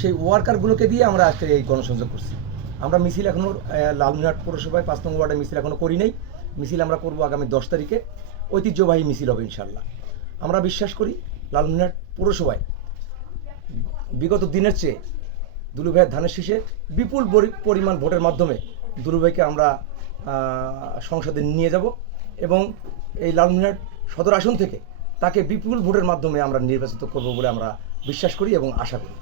সেই ওয়ার্কারগুলোকে দিয়ে আমরা আজকে এই গণসংযোগ করছি। আমরা মিছিল এখনও লালমনিরহাট পৌরসভায় 5 নং ওয়ার্ডে মিছিল এখনও করি নাই। মিছিল আমরা করব আগামী 10 তারিখে, ঐতিহ্যবাহী মিছিল হবে ইনশাল্লাহ। আমরা বিশ্বাস করি লালমনিরহাট পৌরসভায় বিগত দিনের চেয়ে দুলু ভাইয়ের ধানের শীষে বিপুল পরিমাণ ভোটের মাধ্যমে দুলু ভাইকে আমরা সংসদে নিয়ে যাব এবং এই লালমনিরহাট সদর আসন থেকে তাকে বিপুল ভোটের মাধ্যমে আমরা নির্বাচিত করব বলে আমরা বিশ্বাস করি এবং আশা করি।